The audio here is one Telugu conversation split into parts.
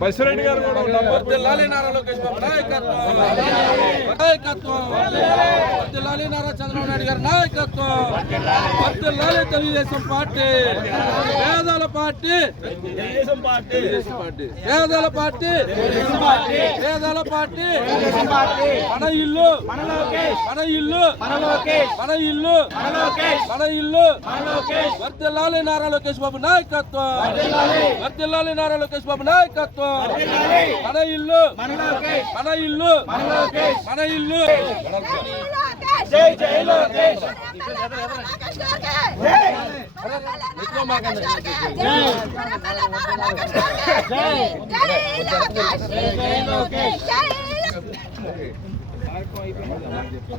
బసిరెడ్డి గారు కూడా ఉన్నారు వర్ధిల్లాలి నారా లోకేష్ బాబు. నాయకత్వం. నాయకత్వం. వర్ధిల్లాలి నారా చంద్రబాబు నాయుడు గారి నాయకత్వం. వర్ధిల్లాలి తెలుగుదేశం పార్టీ. పేదల పార్టీ. పార్టీ. పేదల పార్టీ. పేదల పార్టీ. మన ఇల్లు. మన ఇల్లు. మన ఇల్లు. మన ఇల్లు. వర్ధిల్లాలి నారా లోకేష్ బాబు నాయకత్వం. వర్ధిల్లాలి నారా లోకేష్ బాబు నాయకత్వం. మన ఇల్లు. మన ఇల్లు. మన ఇల్లు. జై జై లోకేష్.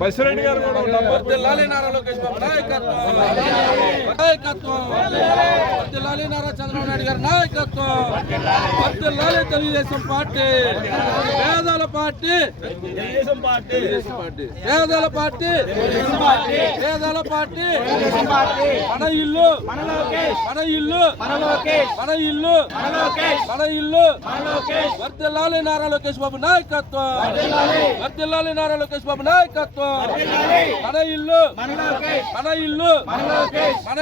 బసిరెడ్డి గారు కూడా ఉన్నారు వర్ధిల్లాలి నారా లోకేష్ బాబు. నాయకత్వం. నాయకత్వం. వర్ధిల్లాలి నారా చంద్రబాబు నాయుడు గారి నాయకత్వం. వర్ధిల్లాలి తెలుగుదేశం పార్టీ. పేదల పార్టీ. పేదల పార్టీ. పేదల పార్టీ. మన ఇల్లు. మన ఇల్లు. మన ఇల్లు. మన ఇల్లు. వర్ధిల్లాలి నారా లోకేష్ బాబు నాయకత్వం. వర్ధిల్లాలి నారా లోకేష్ బాబు నాయకత్వం. మన ఇల్లు. మన ఇల్లు. మన